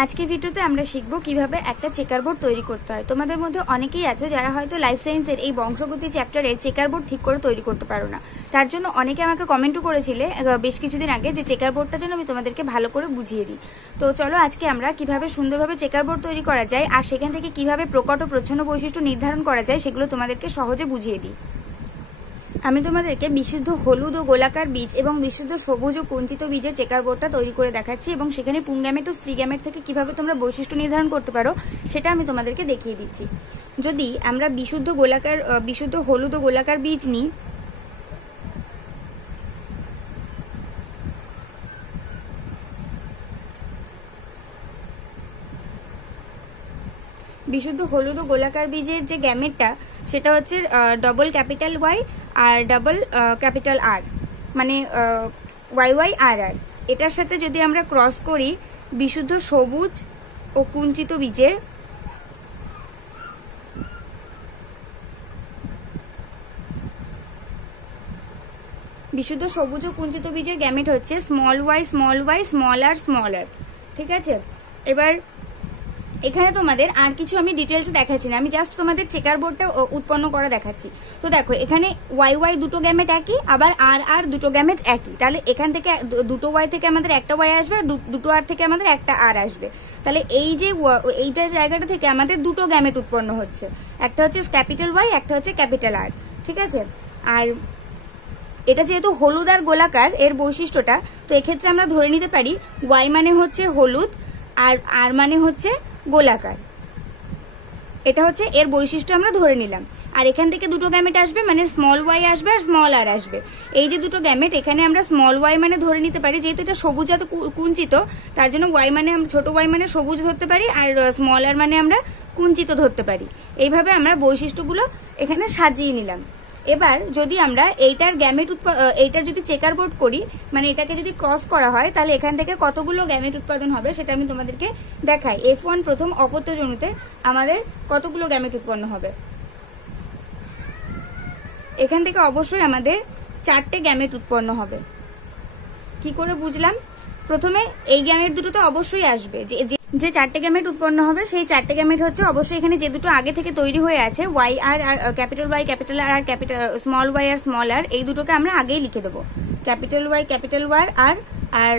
আজকের ভিডিওতে আমরা শিখব কিভাবে একটা চেকার বোর্ড তৈরি করতে হয়। তোমাদের মধ্যে অনেকেই আছে যারা হয়তো লাইফ সায়েন্সের এই বংশগতি চ্যাপ্টারের চেকার বোর্ড ঠিক করে তৈরি করতে পারো না। তার জন্য অনেকে আমাকে কমেন্টও করেছিলে বেশ কিছুদিন আগে যে চেকার বোর্ডটা যেন আমি তোমাদেরকে ভালো করে বুঝিয়ে দিই। তো চলো আজকে আমরা কিভাবে সুন্দরভাবে চেকার বোর্ড তৈরি করা যায় আর সেখান থেকে কিভাবে প্রকট ও প্রচ্ছন্ন বৈশিষ্ট্য নির্ধারণ করা যায় সেগুলো তোমাদেরকে সহজে বুঝিয়ে দিই। আমি তোমাদেরকে বিশুদ্ধ হলুদ ও গোলাকার বীজ এবং বিশুদ্ধ সবুজ ও কুঞ্চিত বীজের চেকার বোর্ডটা তৈরি করে দেখাচ্ছি এবং সেখানে পুংগ্যামেট ও স্ত্রীগ্যামেট থেকে কিভাবে তোমরা বৈশিষ্ট্য নির্ধারণ করতে পারো সেটা আমি তোমাদেরকে দেখিয়ে দিচ্ছি। যদি আমরা বিশুদ্ধ হলুদ ও গোলাকার বীজ নিই, বিশুদ্ধ হলুদ ও গোলাকার বীজের যে গ্যামেটটা সেটা হচ্ছে ডবল ক্যাপিটাল ওয়াই আর ডবল ক্যাপিটাল আর, মানে ওয়াই আর আর। এটার সাথে যদি আমরা ক্রস করি বিশুদ্ধ সবুজ ও কুঞ্চিত বীজের, বিশুদ্ধ সবুজ ও কুঞ্চিত বীজের গ্যামেট হচ্ছে স্মল ওয়াই স্মল আর। ঠিক আছে, এবার এখানে তোমাদের আর কিছু আমি ডিটেলসে দেখাচ্ছি না, আমি জাস্ট তোমাদের চেকার বোর্ডটা উৎপন্ন করা দেখাচ্ছি। তো দেখো এখানে ওয়াই দুটো গ্যামেট একই, আবার আর দুটো গ্যামেট একই, তাহলে এখান থেকে দুটো ওয়াই থেকে আমাদের একটা ওয়াই আসবে, আর দুটো আর থেকে আমাদের একটা আর আসবে। তাহলে এই যে এইটা জায়গাটা থেকে আমাদের দুটো গ্যামেট উৎপন্ন হচ্ছে, একটা হচ্ছে ক্যাপিটাল ওয়াই, একটা হচ্ছে ক্যাপিটাল আর। ঠিক আছে, আর এটা যেহেতু হলুদ আর গোলাকার এর বৈশিষ্ট্যটা, তো এক্ষেত্রে আমরা ধরে নিতে পারি ওয়াই মানে হচ্ছে হলুদ আর আর মানে হচ্ছে গোলাকার। এটা হচ্ছে এর বৈশিষ্ট্য আমরা ধরে নিলাম। আর এখান থেকে দুটো গ্যামেট আসবে, মানে স্মল ওয়াই আসবে আর স্মল আর আসবে। এই যে দুটো গ্যামেট, এখানে আমরা স্মল ওয়াই মানে ধরে নিতে পারি, যেহেতু এটা সবুজ এত কুঞ্চিত তার জন্য ওয়াই মানে ছোট ওয়াই মানে সবুজ ধরতে পারি, আর স্মল আর মানে আমরা কুঞ্চিত ধরতে পারি। এইভাবে আমরা বৈশিষ্ট্যগুলো এখানে সাজিয়ে নিলাম। এবার যদি আমরা এইটার এইটার যদি চেকার বোর্ড করি, মানে এটাকে যদি ক্রস করা হয়, তাহলে এখান থেকে কতগুলো গ্যামেট উৎপাদন হবে সেটা আমি তোমাদেরকে দেখাই। F1 প্রথম অপত্যজনুতে আমাদের কতগুলো গ্যামেট উৎপন্ন হবে। এখান থেকে অবশ্যই আমাদের 4টে গ্যামেট উৎপন্ন হবে। কি করে বুঝলাম? প্রথমে এই গ্যামেট দুটো তো অবশ্যই আসবে, যে 4টে গ্যামেট উৎপন্ন হবে সেই 4টে গ্যামেট হচ্ছে অবশ্যই এখানে যে দুটো আগে থেকে তৈরি হয়ে আছে, ওয়াই আর ক্যাপিটাল ওয়াই ক্যাপিটাল আর আর ক্যাপিটাল স্মল ওয়াই আর স্মল আর, এই দুটোকে আমরা আগেই লিখে দেবো, ক্যাপিটাল ওয়াই আর আর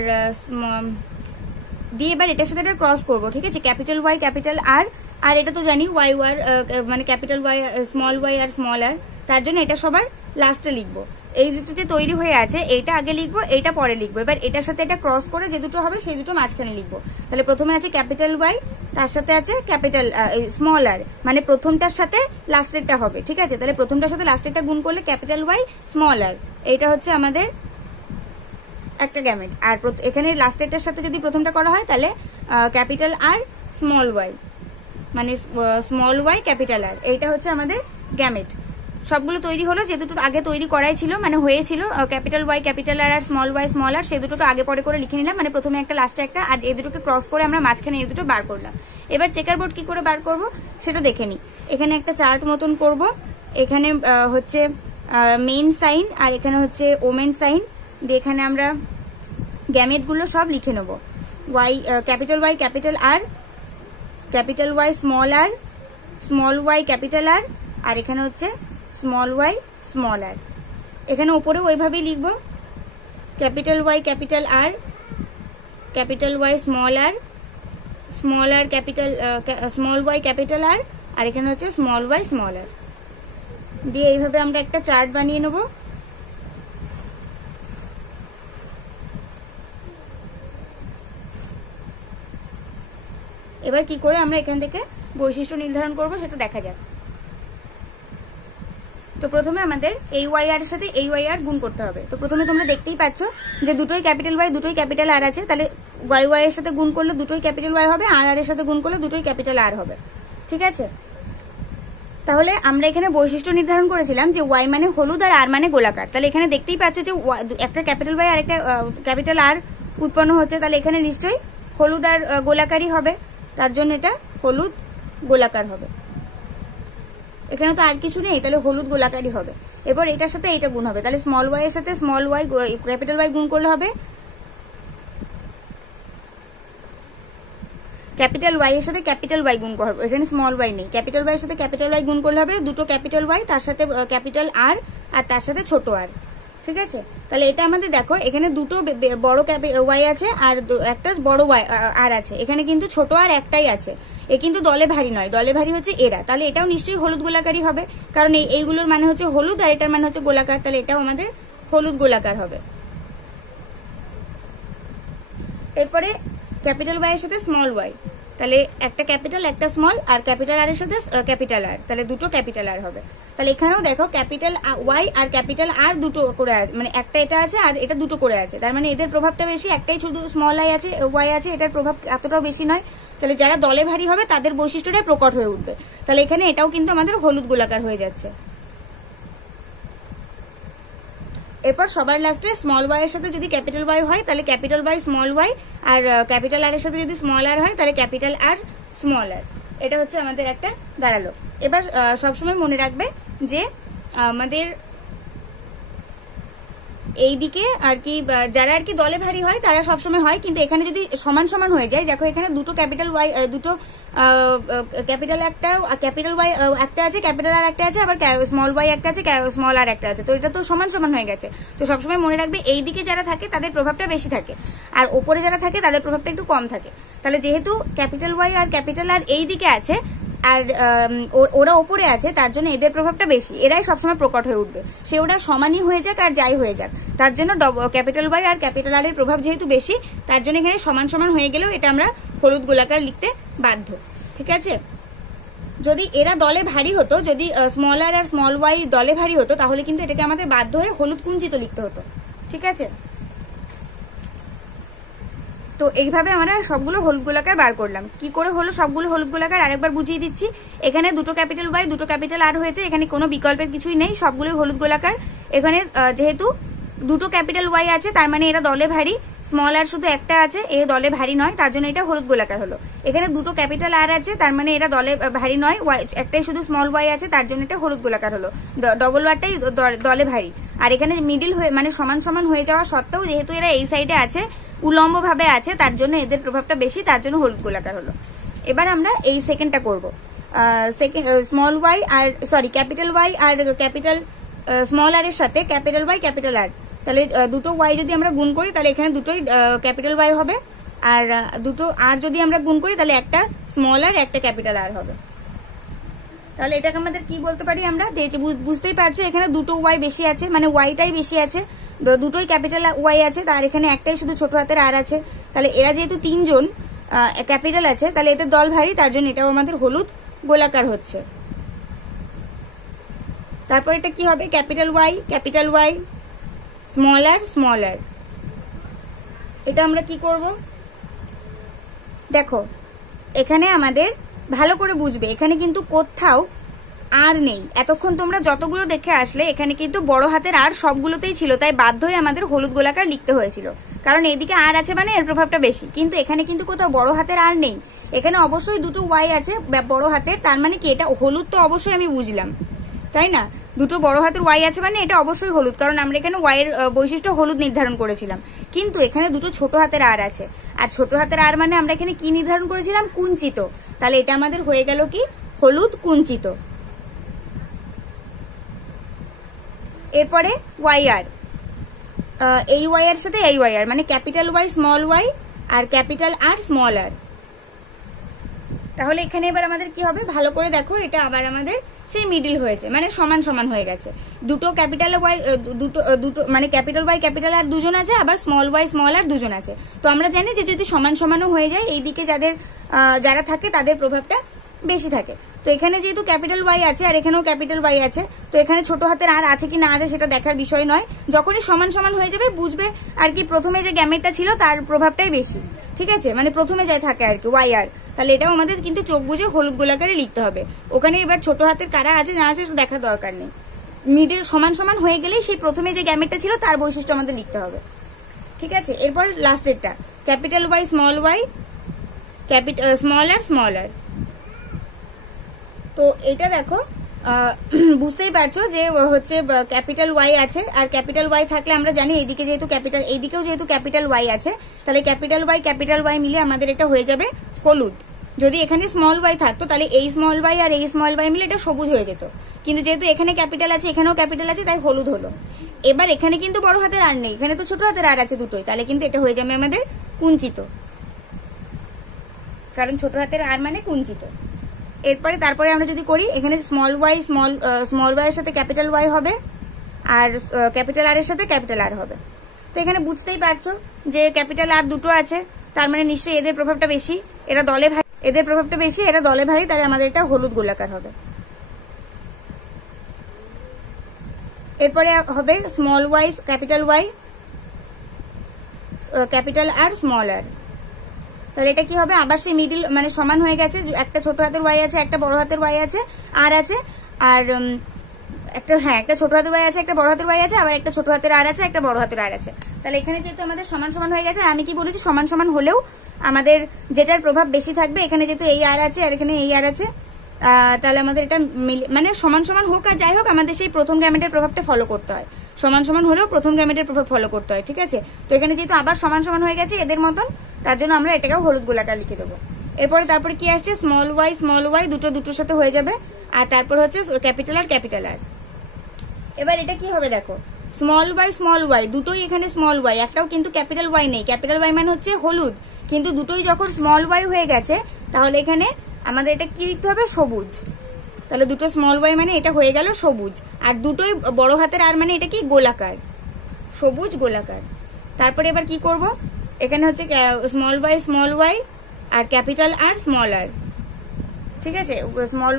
দিয়ে এবার এটার সাথে এটা ক্রস করবো। ঠিক আছে, ক্যাপিটাল ওয়াই ক্যাপিটাল আর, আর এটা তো জানি ওয়াই ওয়ার মানে ক্যাপিটাল ওয়াই স্মল ওয়াই আর স্মল আর, তার জন্য এটা সবার লাস্টে লিখবো। এই দুটো যে তৈরি হয়ে আছে এইটা আগে লিখবো, এইটা পরে লিখবো। এবার এটার সাথে এটা ক্রস করে যে দুটো হবে সেই দুটো মাঝখানে লিখবো। তাহলে প্রথমে আছে ক্যাপিটাল ওয়াই, তার সাথে আছে ক্যাপিটাল স্মল আর, মানে প্রথমটার সাথে লাস্টেরটা হবে। ঠিক আছে, তাহলে প্রথমটার সাথে লাস্টেরটা গুণ করলে ক্যাপিটাল ওয়াই স্মল আর, এইটা হচ্ছে আমাদের একটা গ্যামেট। আর এখানে লাস্টেরটার সাথে যদি প্রথমটা করা হয় তাহলে ক্যাপিটাল আর স্মল ওয়াই, মানে স্মল ওয়াই ক্যাপিটাল আর, এইটা হচ্ছে আমাদের গ্যামেট। সবগুলো তৈরি হলো, যে দুটো আগে তৈরি করাই ছিল, মানে হয়েছিল capital Y capital R small Y small R, সেই দুটোকে আগে পরে করে লিখে নিলাম, মানে প্রথমে একটা লাস্টে একটা, আর এই দুটোকে ক্রস করে আমরা মাঝখানে এই দুটো বার করলাম। এবার চেকার বোর্ড কি করে বার করব সেটা দেখে নিই। এখানে একটা চার্ট মতন করব, এখানে হচ্ছে মেইন সাইন আর এখানে হচ্ছে ওমেন সাইন, দিয়ে এখানে আমরা গ্যামেটগুলো সব লিখে নেব। Y capital Y capital R, capital Y small Y capital R, আর এখানে হচ্ছে স্মল ওয়াই স্মল আর। এখানে উপরেও ওইভাবেই লিখবো, capital Y capital R, capital Y small R capital small Y capital R এখানে হচ্ছে স্মল ওয়াই স্মল আর, দিয়ে এইভাবে আমরা একটা চার্ট বানিয়ে নেব। এবার কি করে আমরা এখান থেকে বৈশিষ্ট্য নির্ধারণ করব সেটা দেখা যাক। তো প্রথমে আমাদের এই ওয়াই আর এর সাথে এই ওয়াই আর গুণ করতে হবে। তো প্রথমে তোমরা দেখতেই পাচ্ছ যে দুটোই ক্যাপিটাল ওয়াই দুটোই ক্যাপিটাল আর আছে, তাহলে ওয়াই এর সাথে গুণ করলে দুটোই ক্যাপিটাল ওয়াই হবে, আর এর সাথে গুণ করলে দুটোই ক্যাপিটাল আর হবে। ঠিক আছে, তাহলে আমরা এখানে বৈশিষ্ট্য নির্ধারণ করেছিলাম যে ওয়াই মানে হলুদ আর আর মানে গোলাকার। তাহলে এখানে দেখতেই পাচ্ছ যে একটা ক্যাপিটাল ওয়াই আর একটা ক্যাপিটাল আর উৎপন্ন হচ্ছে, তাহলে এখানে নিশ্চয়ই হলুদ আর গোলাকারই হবে, তার জন্য এটা হলুদ গোলাকার হবে। এখানে তো আর কিছু নেই, তাহলে হলুদ গোলাকারই হবে। এবার এটার সাথে এইটা গুণ হবে, তাহলে স্মল ওয়াই এর সাথে স্মল ওয়াই ক্যাপিটাল ওয়াই গুণ করলে হবে ক্যাপিটাল ওয়াই এর সাথে ক্যাপিটাল ওয়াই গুণ করবো, এখানে স্মল ওয়াই নেই, ক্যাপিটাল ওয়াই এর সাথে ক্যাপিটাল ওয়াই গুণ করলে হবে দুটো ক্যাপিটাল ওয়াই, তার সাথে ক্যাপিটাল আর, আর তার সাথে ছোট আর। ঠিক আছে, তাহলে এটা আমাদের দেখো এখানে দুটো বড় ওয়াই আছে আর একটা বড় ওয়াই আর আছে, এখানে কিন্তু ছোট আর একটাই আছে। এ কিন্তু দলে ভারী নয়, দলে ভারী হচ্ছে এরা, তাহলে এটাও নিশ্চয়ই হলুদ গোলাকারই হবে, কারণ এইগুলোর মানে হচ্ছে হলুদ আর এটার মানে হচ্ছে গোলাকার, তাহলে এটাও আমাদের হলুদ গোলাকার হবে। এরপরে ক্যাপিটাল ওয়াই এর সাথে স্মল ওয়াই, তাহলে একটা ক্যাপিটাল একটা স্মল, আর ক্যাপিটাল আর এর সাথে ক্যাপিটাল আর, তাহলে দুটো ক্যাপিটাল আর হবে। তাহলে এখানেও দেখো ক্যাপিটাল ওয়াই আর ক্যাপিটাল আর দুটো করে আছে, মানে একটা এটা আছে আর এটা দুটো করে আছে, তার মানে এদের প্রভাবটা বেশি, একটাই শুধু স্মল আই আছে ওয়াই আছে, এটার প্রভাব এতটাও বেশি নয়। তাহলে যারা দলে ভারী হবে তাদের বৈশিষ্ট্যটাই প্রকট হয়ে উঠবে, তাহলে এখানে এটাও কিন্তু আমাদের হলুদ গোলাকার হয়ে যাচ্ছে। এরপর সবার লাস্টে স্মল ওয়াই এর সাথে যদি ক্যাপিটাল ওয়াই হয় তাহলে ক্যাপিটাল ওয়াই স্মল ওয়াই, আর ক্যাপিটাল আর এর সাথে যদি স্মল আর হয় তাহলে ক্যাপিটাল আর স্মল আর। এটা হচ্ছে আমাদের একটা দাঁড়ালো। এবার সবসময় মনে রাখবে যে আমাদের এইদিকে আর কি যারা আর কি দলে ভারী হয় তারা সবসময় হয়, কিন্তু এখানে যদি সমান সমান হয়ে যায়, দেখো এখানে দুটো ক্যাপিটাল ওয়াই, দুটো ক্যাপিটাল একটা ক্যাপিটাল ওয়াই একটা আছে, ক্যাপিটাল আর একটা আছে, আবার স্মল ওয়াই একটা আছে, স্মল আর একটা আছে, তো এটা তো সমান সমান হয়ে গেছে। তো সবসময় মনে রাখবে এই দিকে যারা থাকে তাদের প্রভাবটা বেশি থাকে, আর ওপরে যারা থাকে তাদের প্রভাবটা একটু কম থাকে। তাহলে যেহেতু ক্যাপিটাল ওয়াই আর ক্যাপিটাল আর এই দিকে আছে আর ওরা ওপরে আছে, তার জন্য এদের প্রভাবটা বেশি, এরাই সবসময় প্রকট হয়ে উঠবে, সে ওরা সমানই হয়ে যাক আর যাই হয়ে যাক, তার জন্য ক্যাপিটাল ওয়াই আর ক্যাপিটাল আর এর প্রভাব যেহেতু বেশি, তার জন্য এখানে সমান সমান হয়ে গেলেও এটা আমরা হলুদ গোলাকার লিখতে বাধ্য। ঠিক আছে, যদি এরা দলে ভারী হতো, যদি স্মল আর আর স্মল ওয়াই দলে ভারী হতো, তাহলে কিন্তু এটাকে আমাদের বাধ্য হয়ে হলুদ কুঞ্চিত লিখতে হতো। ঠিক আছে, তো এইভাবে আমরা সবগুলো হলুদ গোলাকার বার করলাম। কি করে হলো সবগুলো হলুদ গোলাকার আরেকবার বুঝিয়ে দিচ্ছি। এখানে দুটো ক্যাপিটাল ওয়াই দুটো ক্যাপিটাল আর হয়েছে, এখানে কোনো বিকল্পের কিছুই নেই, সবগুলোই হলুদ গোলাকার। এখানে যেহেতু দুটো ক্যাপিটাল ওয়াই আছে তার মানে এরা দলে ভারী, স্মল আর শুধু একটা আছে, এ দলে ভারী নয়, তার জন্য এটা হলুদ গোলাকার হলো। এখানে দুটো ক্যাপিটাল আর আছে তার মানে এরা দলে ভারী নয়, একটাই শুধু স্মল ওয়াই আছে, তার জন্য এটা হলুদ গোলাকার হলো, ডবল ওয়ারটাই দলে ভারী। আর এখানে মিডিল হয়ে মানে সমান সমান হয়ে যাওয়া সত্ত্বেও যেহেতু এরা এই সাইডে আছে, উলম্ব ভাবে আছে, তার জন্য এদের প্রভাবটা বেশি, তার জন্য হলুদ গোলাকার হলো। এবার আমরা এই সেকেন্ডটা করবো, স্মল ওয়াই আর সরি ক্যাপিটাল ওয়াই আর ক্যাপিটাল স্মল আর এর সাথে ক্যাপিটাল ওয়াই ক্যাপিটাল আর, তাহলে দুটো ওয়াই যদি আমরা গুণ করি তাহলে এখানে দুটোই ক্যাপিটাল ওয়াই হবে, আর দুটো আর যদি আমরা গুণ করি তাহলে একটা স্মল আর একটা ক্যাপিটাল আর হবে। তাহলে এটাকে আমাদের কি বলতে পারি আমরা, বুঝতেই পারছো এখানে দুটো ওয়াই বেশি আছে, মানে ওয়াইটাই বেশি আছে, দুটোই ক্যাপিটাল ওয়াই আছে, তার এখানে একটাই শুধু ছোট হাতের আর আছে, তাহলে এরা যেহেতু তিনজন ক্যাপিটাল আছে তাহলে এদের দল ভারী, তার জন্য এটাও আমাদের হলুদ গোলাকার হচ্ছে। তারপর এটা কি হবে, ক্যাপিটাল ওয়াই স্মল আর, এটা আমরা কি করব দেখো, এখানে আমাদের ভালো করে বুঝবে, এখানে কিন্তু কোথাও আর নেই, এতক্ষণ তোমরা যতগুলো দেখে আসলে এখানে কিন্তু বড় হাতের আর সবগুলোতেই ছিল, তাই বাধ্য হয়ে আমাদের হলুদ গোলাকার লিখতে হয়েছিল, কারণ এইদিকে আর আছে মানে এর প্রভাবটা বেশি, কিন্তু এখানে কিন্তু কোথাও বড় হাতের আর নেই, এখানে অবশ্যই দুটো ওয়াই আছে বড় হাতের, তার মানে কি এটা হলুদ, তো অবশ্যই আমি বুঝলাম তাই না, দুটো বড় হাতের ওয়াই আছে মানে এটা অবশ্যই হলুদ, কারণ আমরা এখানে ওয়াই এর বৈশিষ্ট্য হলুদ নির্ধারণ করেছিলাম, কিন্তু এখানে দুটো ছোট হাতের আর আছে, আর ছোট হাতের আর মানে আমরা এখানে কি নির্ধারণ করেছিলাম, কুঞ্চিত, তাহলে এটা আমাদের হয়ে গেল কি হলুদ কুঞ্চিত। এরপরে ওয়াই আর, এই ওয়াই এর সাথে এই ওয়াই আর, মানে ক্যাপিটাল ওয়াই স্মল ওয়াই আর ক্যাপিটাল আর স্মল আর। তাহলে এখানে এবার আমাদের কি হবে, ভালো করে দেখো, এটা আবার আমাদের সেই মিডিল হয়েছে, মানে সমান সমান হয়ে গেছে, দুটো ক্যাপিটাল ওয়াই দুটো মানে ক্যাপিটাল ওয়াই ক্যাপিটাল আর দুজন আছে, আবার স্মল ওয়াই স্মল আর দুজন আছে। তো আমরা জানি যে যদি সমান সমানও হয়ে যায়, এইদিকে যারা থাকে তাদের প্রভাবটা বেশি থাকে। তো এখানে যেহেতু ক্যাপিটাল ওয়াই আছে আর এখানেও ক্যাপিটাল ওয়াই আছে, তো এখানে ছোট হাতের আর আছে কি না আছে সেটা দেখার বিষয় নয়, যখনই সমান সমান হয়ে যাবে বুঝবে আর কি প্রথমে যে গ্যামেটটা ছিল তার প্রভাবটাই বেশি। ঠিক আছে, মানে প্রথমে যাই থাকে আর কি ওয়াই আর, তাহলে এটাও আমাদের কিন্তু চোখ বুঝে হলুদ গোলাকারে লিখতে হবে। ওখানে এবার ছোট হাতের কারা আছে না আছে দেখার দরকার নেই, মিডিল সমান সমান হয়ে গেলেই সেই প্রথমে যে গ্যামেটটা ছিল তার বৈশিষ্ট্য আমাদের লিখতে হবে। ঠিক আছে, এরপর লাস্টেরটা ক্যাপিটাল ওয়াই স্মল আর। তো এটা দেখো বুঝতেই পারছো যে হচ্ছে ক্যাপিটাল ওয়াই আছে, আর ক্যাপিটাল ওয়াই থাকলে আমরা জানি এইদিকে যেহেতু ক্যাপিটাল, এইদিকেও যেহেতু ক্যাপিটাল ওয়াই আছে, তাহলে ক্যাপিটাল ওয়াই মিলে আমাদের এটা হয়ে যাবে হলুদ। যদি এখানে স্মল ওয়াই থাকতো তাহলে এই স্মল ওয়াই আর এই স্মল ওয়াই মিলে এটা সবুজ হয়ে যেত, কিন্তু যেহেতু এখানে ক্যাপিটাল আছে এখানেও ক্যাপিটাল আছে তাই হলুদ হলো। এবার এখানে কিন্তু বড় হাতের আর নেই, এখানে তো ছোট হাতের আর আছে দুটোই, তাহলে কিন্তু এটা হয়ে যাবে আমাদের কুঞ্চিত, কারণ ছোট হাতের আর মানে কুঞ্চিত। এরপরে তারপরে আমরা যদি করি, এখানে স্মল ওয়াই এর সাথে ক্যাপিটাল ওয়াই হবে আর ক্যাপিটাল আর এর সাথে ক্যাপিটাল আর হবে। তো এখানে বুঝতেই পারছো যে ক্যাপিটাল আর দুটো আছে, তার মানে নিশ্চয়ই এদের প্রভাবটা বেশি, এরা দলে ভারী, এদের প্রভাবটা বেশি, এরা দলে ভারী, তাহলে আমাদের এটা হলুদ গোলাকার হবে। এরপরে হবে small Y capital Y, capital R small R, তাহলে এটা কি হবে, আবার সেই মিডিল মানে সমান হয়ে গেছে, একটা ছোট হাতের ওয়াই আছে একটা বড় হাতের ওয়াই আছে আর আছে, আর একটা ছোট হাতের ওয়াই আছে একটা বড় হাতের ওয়াই আছে, আবার একটা ছোট হাতের আর আছে একটা বড় হাতের আর আছে। তাহলে এখানে যেহেতু আমাদের সমান সমান হয়ে গেছে, আমি কি বলেছি সমান সমান হলেও আমাদের যেটার প্রভাব বেশি থাকবে, এখানে যেহেতু এই আর আছে আর এখানে এই আর আছে, তাহলে আমাদের এটা মানে সমান সমান হোক আর যাই হোক আমাদের সেই প্রথম গ্যামেটের প্রভাবটা ফলো করতে হয়, সমান সমান হলেও প্রথম গ্যামেটের প্রভাব ফলো করতে হয়, ঠিক আছে। তো এখানে যেহেতু আবার সমান সমান হয়ে গেছে এদের মতন, তার জন্য আমরা এটাকেও হলুদ গোলাকার লিখে দেবো। তারপরে কি আসছে, স্মল ওয়াই দুটোর সাথে হয়ে যাবে, আর তারপর হচ্ছে ক্যাপিটাল আর। এবার এটা কি হবে দেখো, স্মল ওয়াই দুটোই এখানে স্মল ওয়াই, একটাও কিন্তু ক্যাপিটাল ওয়াই নেই, ক্যাপিটাল ওয়াই মানে হচ্ছে হলুদ, কিন্তু দুটোই যখন স্মল ওয়াই হয়ে গেছে তাহলে এখানে আমাদের এটা কি লিখতে হবে, সবুজ। তাহলে দুটো স্মল ওয়াই মানে এটা হয়ে গেল সবুজ, আর দুটোই বড় হাতের আর মানে এটা কি গোলাকার, সবুজ গোলাকার। তারপরে এবার কি করব, এখানে হচ্ছে স্মল ওয়াই আর ক্যাপিটাল আর স্মল আর, ঠিক আছে, small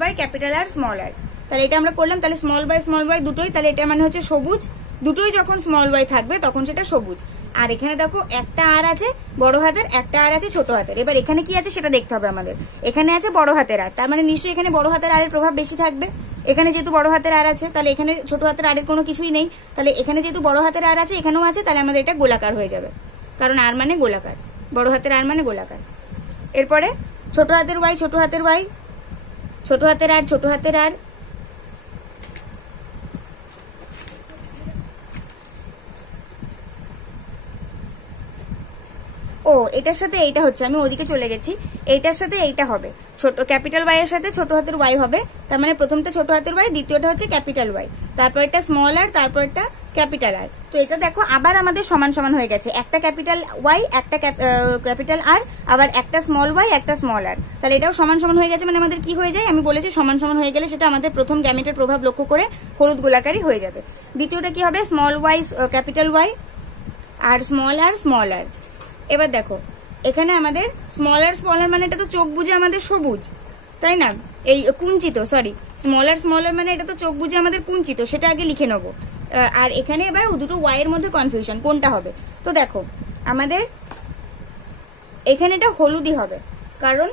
Y capital R small R. তাহলে এটা আমরা করলাম, তাহলে স্মল ওয়াই দুটোই, তাহলে এটা মানে হচ্ছে সবুজ, দুটোই যখন স্মল ওয়াই থাকবে তখন সেটা সবুজ। আর এখানে দেখো একটা আর আছে বড় হাতের, একটা আর আছে ছোট হাতের, এবার এখানে কি আছে সেটা দেখতে হবে আমাদের, এখানে আছে বড় হাতের আর, তার মানে নিশ্চয়ই এখানে বড় হাতের আরের প্রভাব বেশি থাকবে, এখানে যেহেতু বড় হাতের আর আছে তাহলে এখানে ছোট হাতের আরের কোনো কিছুই নেই, তাহলে এখানে যেহেতু বড় হাতের আর আছে এখানেও আছে, তাহলে আমাদের এটা গোলাকার হয়ে যাবে, কারণ আর মানে গোলাকার, বড় হাতের আর মানে গোলাকার। এরপরে ছোট হাতের ওয়াই ছোট হাতের আর ছোট হাতের আর, ও এটার সাথে এইটা হচ্ছে, আমি ওদিকে চলে গেছি, এইটার সাথে এইটা হবে, ছোট ক্যাপিটাল ওয়াই এর সাথে ছোট হাতের ওয়াই হবে, তার মানে প্রথমটা ছোট হাতের ওয়াই, দ্বিতীয়টা হচ্ছে ক্যাপিটাল ওয়াই, তারপর একটা স্মল আর, তারপর একটা ক্যাপিটাল আর। তো এটা দেখো আবার আমাদের সমান সমান হয়ে গেছে, একটা ক্যাপিটাল ওয়াই একটা ক্যাপিটাল আর, আবার একটা স্মল ওয়াই একটা স্মল আর, তাহলে এটাও সমান সমান হয়ে গেছে, মানে আমাদের কি হয়ে যায়, আমি বলেছি সমান সমান হয়ে গেলে সেটা আমাদের প্রথম গ্যামেটের প্রভাব লক্ষ্য করে হলুদ গোলাকারই হয়ে যাবে। দ্বিতীয়টা কি হবে, স্মল ওয়াই ক্যাপিটাল ওয়াই আর স্মল আর। এবার দেখো এখানে আমাদের স্মল আর মানে এটা তো চোখ বুঝে আমাদের সবুজ, তাই না, এই কুঞ্চিত, সরি স্মল আর মানে এটা তো চোখ বুঝে আমাদের কুঞ্চিত, সেটা আগে লিখে নেবো। আর এখানে এবার দুটো ওয়াই এর মধ্যে কনফিউশন কোনটা হবে, তো দেখো আমাদের এখানে এটা হলুদই হবে, কারণ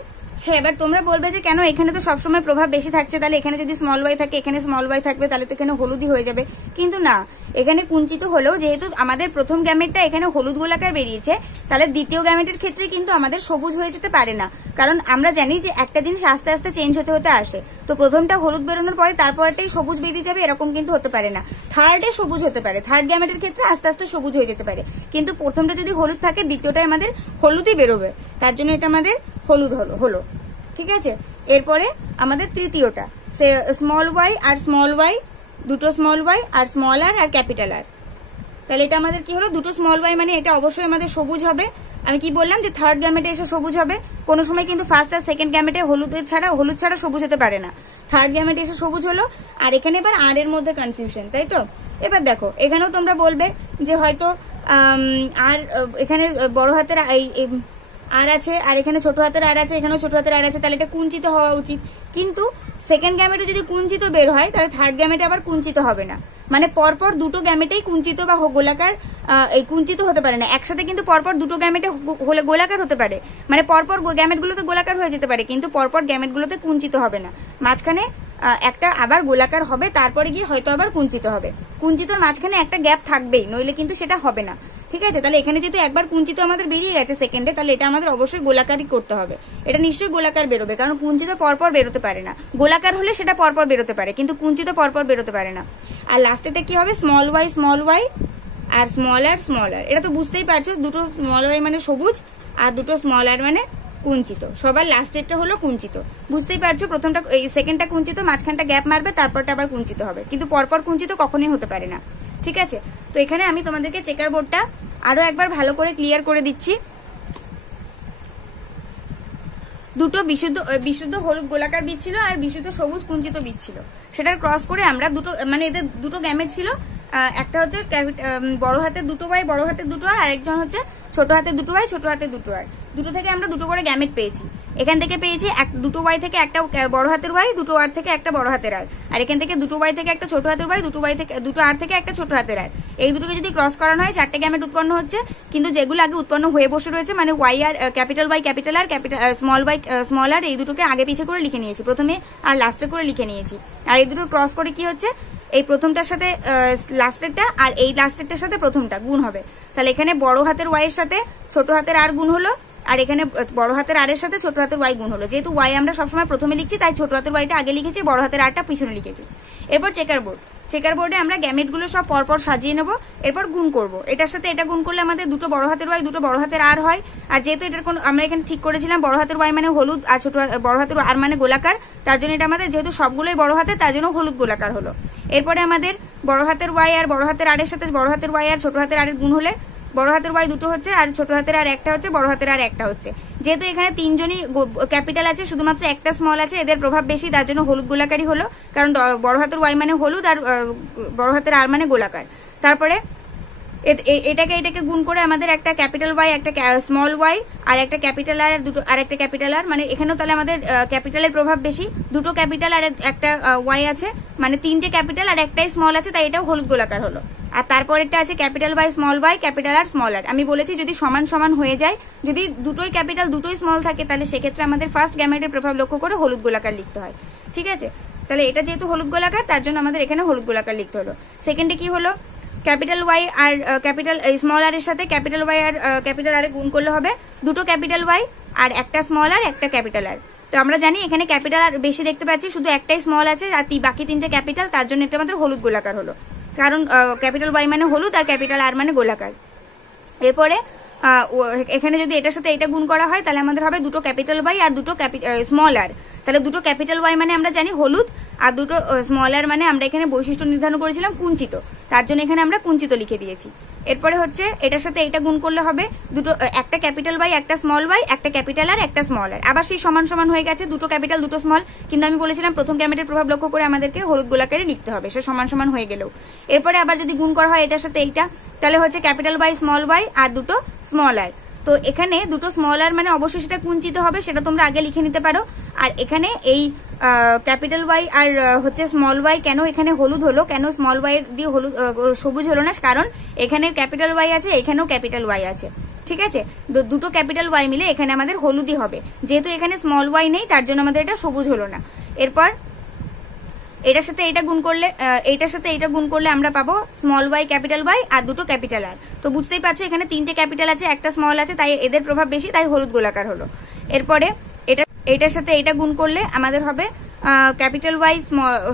হ্যাঁ এবার তোমরা বলবে যে কেন এখানে তো সবসময় প্রভাব বেশি থাকছে, তাহলে এখানে যদি স্মল ওয়াই থাকে এখানে স্মল ওয়াই থাকবে, তাহলে তো এখানে হলুদই হয়ে যাবে, কিন্তু না, এখানে কুঞ্চিত হলেও যেহেতু আমাদের প্রথম গ্যামেটটা এখানে হলুদ গোলাকার বেরিয়েছে, তাহলে দ্বিতীয় গ্যামেটের ক্ষেত্রে কিন্তু আমাদের সবুজ হয়ে যেতে পারে না, কারণ আমরা জানি যে একটা জিনিস আস্তে আস্তে চেঞ্জ হতে হতে আসে, তো প্রথমটা হলুদ বেরোনোর পরে তারপরটাই সবুজ বেরিয়ে যাবে এরকম কিন্তু হতে পারে না, থার্ডে সবুজ হতে পারে, থার্ড গ্যামেটের ক্ষেত্রে আস্তে আস্তে সবুজ হয়ে যেতে পারে, কিন্তু প্রথমটা যদি হলুদ থাকে দ্বিতীয়টাই আমাদের হলুদই বেরোবে, তার জন্য এটা আমাদের হলুদ হলো, ঠিক আছে। এরপরে আমাদের তৃতীয়টা স্মল ওয়াই দুটো স্মল ওয়াই আর স্মল আর ক্যাপিটাল আর, তাহলে এটা আমাদের কি হলো, দুটো স্মল ওয়াই মানে এটা অবশ্যই আমাদের সবুজ হবে। আমি কি বললাম যে থার্ড গ্যামেটে এসে সবুজ হবে, কোনো সময় কিন্তু ফার্স্ট আর সেকেন্ড গ্যামেটে হলুদ ছাড়া সবুজ হতে পারে না, থার্ড গ্যামেটে এসে সবুজ হলো। আর এখানে এবার আর এর মধ্যে কনফিউশন, তাই তো। এবার দেখো এখানেও তোমরা বলবে যে হয়তো আর এখানে বড় হাতের আর আছে আর এখানে ছোট হাতের আর আছে, এখানেও ছোট হাতের আর আছে, তাহলে এটা কুঞ্চিত হওয়া উচিত, কিন্তু সেকেন্ড গ্যামেটে যদি কুঞ্চিত বের হয় তাহলে থার্ড গ্যামেটে আবার কুঞ্চিত হবে না, মানে পরপর দুটো গ্যামেটেই কুঞ্চিত বা গোলাকার কুঞ্চিত হতে পারে না, একসাথে কিন্তু পরপর দুটো গ্যামেটে গোলাকার হতে পারে, মানে পরপর গ্যামেটগুলোতে গোলাকার হয়ে যেতে পারে, কিন্তু পরপর গ্যামেটগুলোতে কুঞ্চিত হবে না, মাঝখানে একটা আবার গোলাকার হবে, তারপরে গিয়ে হয়তো আবার কুঞ্চিত হবে, কুঞ্চিতর মাঝখানে একটা গ্যাপ থাকবেই, নইলে কিন্তু সেটা হবে না, ঠিক আছে। তাহলে এখানে যেহেতু একবার কুঞ্চিত আমাদের বেরিয়ে গেছে সেকেন্ডে, তাহলে এটা আমাদের অবশ্যই গোলাকারই করতে হবে, এটা নিশ্চয়ই গোলাকার বেরোবে, কারণ কুঞ্চিত পরপর বেরোতে পারে না, গোলাকার হলে সেটা পরপর বেরোতে পারে কিন্তু কুঞ্চিত পরপর বেরোতে পারে না। আর লাস্টেটা কি হবে, স্মল ওয়াই আর স্মল আর, এটা তো বুঝতেই পারছো, দুটো স্মল ওয়াই মানে সবুজ আর দুটো স্মল আর মানে কুঞ্চিত, সবার লাস্টেরটা হলো কুঞ্চিত। বুঝতেই পারছো, প্রথমটা এই সেকেন্ডটা কুঞ্চিত, মাঝখানটা গ্যাপ মারবে, তারপরটা আবার কুঞ্চিত হবে, কিন্তু পরপর কুঞ্চিত কখনোই হতে পারে না। ঠিক আছে, তো এখানে আমি তোমাদেরকে চেকার বোর্ডটা আরো একবার ভালো করে ক্লিয়ার করে দিচ্ছি। দুটো বিশুদ্ধ হলুদ গোলাকার বীজ ছিল আর বিশুদ্ধ সবুজ কুঞ্চিত বীজ ছিল, সেটার ক্রস করে আমরা দুটো, মানে এদের দুটো গ্যামেট ছিল, একটা হচ্ছে বড় হাতের দুটো ওয়াই বড় হাতের দুটো আর, আরেকজন হচ্ছে ছোট হাতের দুটো ওয়াই ছোট হাতের দুটো আর। দুটো থেকে আমরা দুটো করে গ্যামেট পেয়েছি। এখান থেকে পেয়েছি দুটো ওয়াই থেকে একটা বড় হাতের ওয়াই, দুটো আর থেকে একটা বড় হাতের আর এখান থেকে দুটো ওয়াই থেকে একটা ছোট হাতের ওয়াই, দুটো আর থেকে একটা ছোট হাতের আর। এই দুটোকে যদি ক্রস করানো হয় 4টে গ্যামেট উৎপন্ন হচ্ছে, কিন্তু যেগুলো আগে উৎপন্ন হয়ে বসে রয়েছে, মানে ওয়াই আর capital Y capital R, small Y small R, এই দুটোকে আগে পিছিয়ে করে লিখে নিয়েছি, প্রথমে আর লাস্টে করে লিখে নিয়েছি। আর এই দুটো ক্রস করে কি হচ্ছে, এই প্রথমটার সাথে লাস্টেরটা আর এই লাস্টেরটার সাথে প্রথমটা গুণ হবে। তাহলে এখানে বড় হাতের ওয়াই এর সাথে ছোট হাতের আর গুণ হলো, আর এখানে বড় হাতের আর এর সাথে ছোট হাতের ওয়াই গুণ হলো। যেহেতু ওয়াই আমরা সবসময় প্রথমে লিখছি, তাই ছোট হাতের ওয়াইটা আগে লিখেছি, বড় হাতের আরটা পিছনে লিখেছি। এরপর চেকার বোর্ডে আমরা গ্যামেটগুলো সব পরপর সাজিয়ে নেব, এরপর গুণ করব। এটার সাথে এটা গুণ করলে আমাদের দুটো বড় হাতের ওয়াই দুটো বড় হাতের আর হয়। আর যেহেতু এটার কোনো আমরা এখানে ঠিক করেছিলাম বড় হাতের ওয়াই মানে হলুদ আর বড় হাতের আর মানে গোলাকার, তার জন্য এটা আমাদের যেহেতু সবগুলোই বড় হাতের, তার জন্য হলুদ গোলাকার হলো। এরপরে আমাদের বড় হাতের ওয়াই আর বড় হাতের আর এর সাথে বড় হাতের ওয়াই আর ছোট হাতের আর এর গুণ হলে বড় হাতের ওয়াই দুটো হচ্ছে আর ছোট হাতের আর একটা হচ্ছে, বড় হাতের আর একটা হচ্ছে। যেহেতু এখানে তিনজনই ক্যাপিটাল আছে, শুধুমাত্র একটা স্মল আছে, এদের প্রভাব বেশি, তার জন্য হলুদ গোলাকারই হলো, কারণ বড় হাতের ওয়াই মানে হলুদ আর বড় হাতের আর মানে গোলাকার। তারপরে এটাকে গুণ করে আমাদের একটা ক্যাপিটাল ওয়াই একটা স্মল ওয়াই আর একটা ক্যাপিটাল আর দুটো আর একটা ক্যাপিটাল আর, মানে এখানেও তাহলে আমাদের ক্যাপিটালের প্রভাব বেশি, দুটো ক্যাপিটাল আর একটা ওয়াই আছে, মানে 3টে ক্যাপিটাল আর একটাই স্মল আছে, তাই এটাও হলুদ গোলাকার হলো। আর তারপরেরটা আছে capital Y capital R small R. আমি বলেছি যদি সমান সমান হয়ে যায়, যদি দুটোই ক্যাপিটাল দুটোই স্মল থাকে, তাহলে সেক্ষেত্রে আমাদের ফার্স্ট গ্যামেটের প্রভাব লক্ষ্য করে হলুদ গোলাকার লিখতে হয়। ঠিক আছে, তাহলে এটা যেহেতু হলুদ গোলাকার, তার জন্য আমাদের এখানে হলুদ গোলাকার লিখতে হলো। সেকেন্ডে কি হলো, ক্যাপিটাল ওয়াই আর ক্যাপিটাল স্মল আর এর সাথে ক্যাপিটাল ওয়াই আর ক্যাপিটাল আর গুণ করলে হবে দুটো ক্যাপিটাল ওয়াই আর একটা স্মল আর একটা ক্যাপিটাল আর। তো আমরা জানি এখানে ক্যাপিটাল আর বেশি দেখতে পাচ্ছি, শুধু একটাই স্মল আছে আর বাকি 3টে ক্যাপিটাল, তার জন্য এটা আমাদের হলুদ গোলাকার হলো, কারণ ক্যাপিটাল ওয়াই মানে হলুদ আর ক্যাপিটাল আর মানে গোলাকার। এরপরে এখানে যদি এটার সাথে এটা গুণ করা হয়, তাহলে আমাদের হবে দুটো ক্যাপিটাল ওয়াই আর দুটো স্মল আর। তাহলে দুটো ক্যাপিটাল ওয়াই মানে আমরা জানি হলুদ, আর দুটো স্মল আর মানে আমরা এখানে বৈশিষ্ট্য নির্ধারণ করেছিলাম কুঞ্চিত, তার জন্য এখানে আমরা কুঞ্চিত লিখে দিয়েছি। এরপরে হচ্ছে এটার সাথে এটা গুণ করলে হবে দুটো, একটা ক্যাপিটাল ওয়াই একটা স্মল ওয়াই, একটা ক্যাপিটাল আর একটা স্মল আর। আবার সেই সমান সমান হয়ে গেছে, দুটো ক্যাপিটাল দুটো স্মল, কিন্তু আমি বলেছিলাম প্রথম গ্যামেটের প্রভাব লক্ষ্য করে আমাদেরকে হলুদ গোলাকারে লিখতে হবে, সে সমান সমান হয়ে গেলেও। এরপরে আবার যদি গুণ করা হয় এটার সাথে এইটা, তাহলে হচ্ছে ক্যাপিটাল ওয়াই স্মল ওয়াই আর দুটো স্মল আর। তো এখানে দুটো স্মল আর মানে অবশ্যই সেটা কুঞ্চিত হবে, সেটা তোমরা আগে লিখে নিতে পারো। আর এখানে এই ক্যাপিটাল ওয়াই আর হচ্ছে স্মল ওয়াই কেন এখানে হলুদ হলো, কেন স্মল ওয়াই দিয়ে হলুদ সবুজ হলো না, কারণ এখানে ক্যাপিটাল ওয়াই আছে, এখানেও ক্যাপিটাল ওয়াই আছে। ঠিক আছে, দুটো ক্যাপিটাল ওয়াই মিলে এখানে আমাদের হলুদই হবে, যেহেতু এখানে স্মল ওয়াই নেই, তার জন্য আমাদের এটা সবুজ হলো না। এরপর এটার সাথে এটা গুণ করলে এইটার সাথে এটা গুণ করলে আমরা পাবো স্মল ওয়াই ক্যাপিটাল ওয়াই আর দুটো ক্যাপিটাল আর। তো বুঝতেই পারছো এখানে 3টে ক্যাপিটাল আছে, একটা স্মল আছে, তাই এদের প্রভাব বেশি, তাই হলুদ গোলাকার হলো। এরপরে এটার সাথে এটা গুণ করলে আমাদের হবে ক্যাপিটাল ওয়াই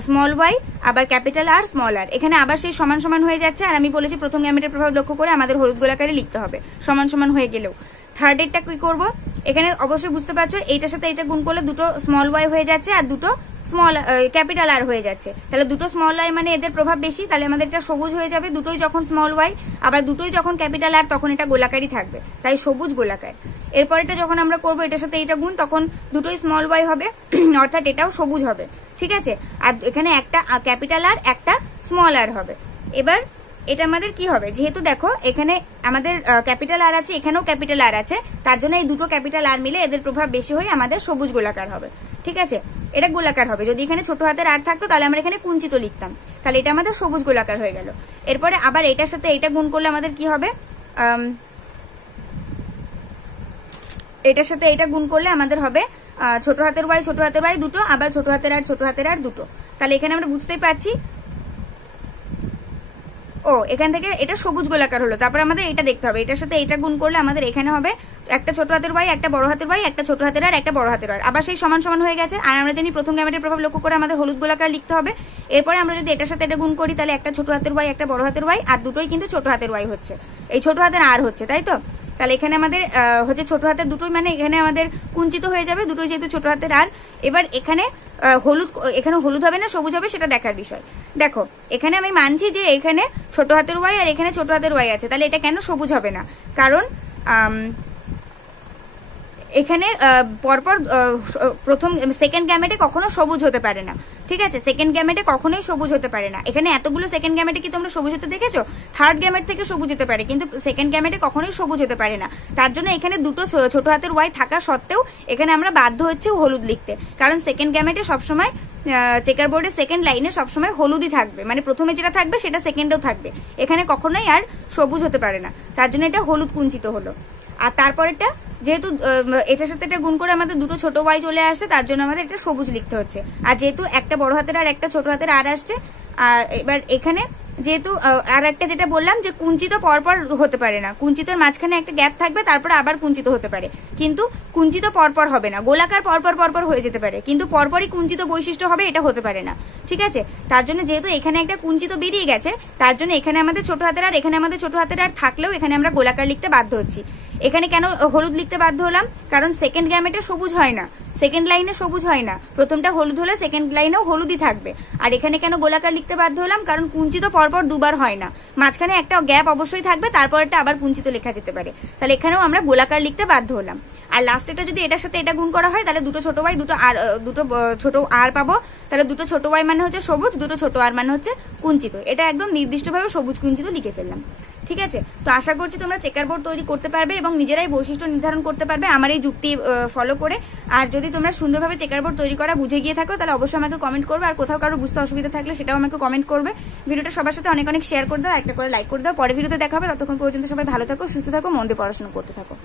স্মল ওয়াই আবার ক্যাপিটাল আর স্মল আর। এখানে আবার সেই সমান সমান হয়ে যাচ্ছে, আর আমি বলেছি প্রথম গ্যামেটের প্রভাব লক্ষ্য করে আমাদের হলুদ গোলাকারে লিখতে হবে সমান সমান হয়ে গেলেও। থার্ডেরটা কি করব, এখানে অবশ্যই বুঝতে পারছো এইটার সাথে এটা গুণ করলে দুটো স্মল ওয়াই হয়ে যাচ্ছে আর দুটো স্মল ক্যাপিটাল আর হয়ে যাচ্ছে, তাহলে দুটো স্মল ওয়াই মানে এদের প্রভাব বেশি, তাহলে আমাদের এটা সবুজ হয়ে যাবে। দুটোই যখন স্মল ওয়াই আবার দুটোই যখন ক্যাপিটাল আর, তখন এটা গোলাকারই থাকবে, তাই সবুজ গোলাকার। এরপর এটা যখন আমরা করবো এটার সাথে এটা গুণ, তখন দুটোই স্মল ওয়াই হবে, অর্থাৎ এটাও সবুজ হবে। ঠিক আছে, আর এখানে একটা ক্যাপিটাল আর একটা স্মল আর হবে। এবার এটা আমাদের কি হবে, যেহেতু দেখো এখানে আমাদের ক্যাপিটাল আর আছে, এখানেও ক্যাপিটাল আর আছে, তার জন্য এই দুটো ক্যাপিটাল আর মিলে এদের প্রভাব বেশি হয়ে আমাদের সবুজ গোলাকার হবে। ঠিক আছে, এটা গোলাকার হবে। যদি এখানে ছোট হাতের আর থাকতো তাহলে আমরা এখানে কুঞ্চিত লিখতাম, তাহলে এটা আমাদের সবুজ গোলাকার হয়ে গেল। এরপরে আবার এটার সাথে এটা গুণ করলে আমাদের কি হবে, এটার সাথে এটা গুণ করলে আমাদের হবে ছোট হাতের ওয়াই দুটো, আবার ছোট হাতের আর দুটো। তাহলে এখানে আমরা বুঝতেই পারছি ও এখান থেকে এটা সবুজ গোলাকার হলো। তারপর আমাদের এটা দেখতে হবে, এটার সাথে এটা গুণ করলে আমাদের এখানে হবে একটা ছোট হাতের ওয়াই একটা বড় হাতের ওয়াই, একটা ছোট হাতের আর একটা বড় হাতের আর। আবার সেই সমান সমান হয়ে গেছে, আর আমরা জানি প্রথম গ্যামেটের প্রভাব লক্ষ্য করে আমাদের হলুদ গোলাকার লিখতে হবে। এরপরে আমরা যদি এটার সাথে এটা গুণ করি, তাহলে একটা ছোট হাতের ওয়াই একটা বড় হাতের ওয়াই, আর দুটোই কিন্তু ছোট হাতের ওয়াই হচ্ছে, এই ছোট হাতের আর হচ্ছে, তাই তো। তাহলে এখানে আমাদের হচ্ছে ছোট হাতের দুটোই, মানে এখানে আমাদের কুঞ্চিত হয়ে যাবে দুটোই যেহেতু ছোট হাতের। আর এবার এখানে হলুদ, এখানে হলুদ হবে না সবুজ হবে সেটা দেখার বিষয়। দেখো এখানে আমি মানছি যে এখানে ছোট হাতের ওয়াই আর এখানে ছোট হাতের ওয়াই আছে, তাহলে এটা কেন সবুজ হবে না? কারণ এখানে পরপর প্রথম সেকেন্ড গ্যামেটে কখনো সবুজ হতে পারে না, ঠিক আছে? সেকেন্ড গ্যামেটে কখনোই সবুজ হতে পারে না। এখানে এতগুলো সেকেন্ড গ্যামেটে কি তোমরা সবুজ হতে দেখেছো? থার্ড গ্যামেট থেকে সবুজ হতে পারে, কিন্তু সেকেন্ড গ্যামেটে কখনোই সবুজ হতে পারে না। তার জন্য এখানে দুটো ছোট হাতের ওয়াই থাকা সত্ত্বেও এখানে আমরা বাধ্য হচ্ছে হলুদ লিখতে, কারণ সেকেন্ড গ্যামেটে সবসময় চেকার বোর্ডের সেকেন্ড লাইনে সবসময় হলুদই থাকবে, মানে প্রথমে যেটা থাকবে সেটা সেকেন্ডেও থাকবে, এখানে কখনোই আর সবুজ হতে পারে না। তার জন্য এটা হলুদ কুঞ্চিত হলো। আর তারপরেরটা যেহেতু এটার সাথে এটা গুণ করে আমাদের দুটো ছোট ওয়াই চলে আসছে, তার জন্য আমাদের এটা সবুজ লিখতে হচ্ছে। আর যেহেতু একটা বড় হাতের আর একটা ছোট হাতের আর আসছে, এবার এখানে যেহেতু আর একটা যেটা বললাম যে কুঞ্চিত পরপর হতে পারে না, কুঞ্চিতর মাঝখানে একটা গ্যাপ থাকবে তারপর আবার কুঞ্চিত হতে পারে, কিন্তু কুঞ্চিত পরপর হবে না। গোলাকার পরপর পরপর হয়ে যেতে পারে, কিন্তু পরপরই কুঞ্চিত বৈশিষ্ট্য হবে এটা হতে পারে না, ঠিক আছে? তার জন্য যেহেতু এখানে একটা কুঞ্চিত বেরিয়ে গেছে, তার জন্য এখানে আমাদের ছোট হাতের আর এখানে আমাদের ছোট হাতের আর থাকলেও এখানে আমরা গোলাকার লিখতে বাধ্য হচ্ছি। এখানে কেন হলুদ লিখতে বাধ্য হলাম? কারণ সেকেন্ড গ্যামেটে সবুজ হয় না, সেকেন্ড লাইনে সবুজ হয় না, প্রথমটা হলুদ হলে সেকেন্ড লাইনেও হলুদই থাকবে। আর এখানে কেন গোলাকার লিখতে বাধ্য হলাম? কারণ কুঞ্চিত পরপর দুবার হয় না, মাঝখানে একটা গ্যাপ অবশ্যই থাকবে, তারপরটা আবার কুঞ্চিত লেখা যেতে পারে, তাহলে এখানেও আমরা গোলাকার লিখতে বাধ্য হলাম। আর লাস্টেটা যদি এটার সাথে এটা গুণ করা হয় তাহলে দুটো ছোট ওয়াই দুটো ছোট আর পাবো, তাহলে দুটো ছোট ওয়াই মানে হচ্ছে সবুজ, দুটো ছোট আর মানে হচ্ছে কুঞ্চিত। এটা একদম নির্দিষ্টভাবে সবুজ কুঞ্চিত লিখে ফেললাম, ঠিক আছে? তো আশা করছি তোমরা চেকার বোর্ড তৈরি করতে পারবে এবং নিজেরাই বৈশিষ্ট্য নির্ধারণ করতে পারবে আমার এই যুক্তি ফলো করে। আর যদি তোমরা সুন্দরভাবে চেকার বোর্ড তৈরি করা বুঝে গিয়ে থাকো তাহলে অবশ্যই আমাকে কমেন্ট করবে, আর কোথাও কারো বুঝতে অসুবিধা থাকলে সেটাও আমাকে কমেন্ট করবে। ভিডিওটা সবার সাথে অনেক অনেক শেয়ার করে দাও, একটা করে লাইক করে দাও। পরে ভিডিওতে দেখা হবে, ততক্ষণ পর্যন্ত সবাই ভালো থাকো, সুস্থ থাকো, মন দিয়ে পড়াশোনা করতে থাকো।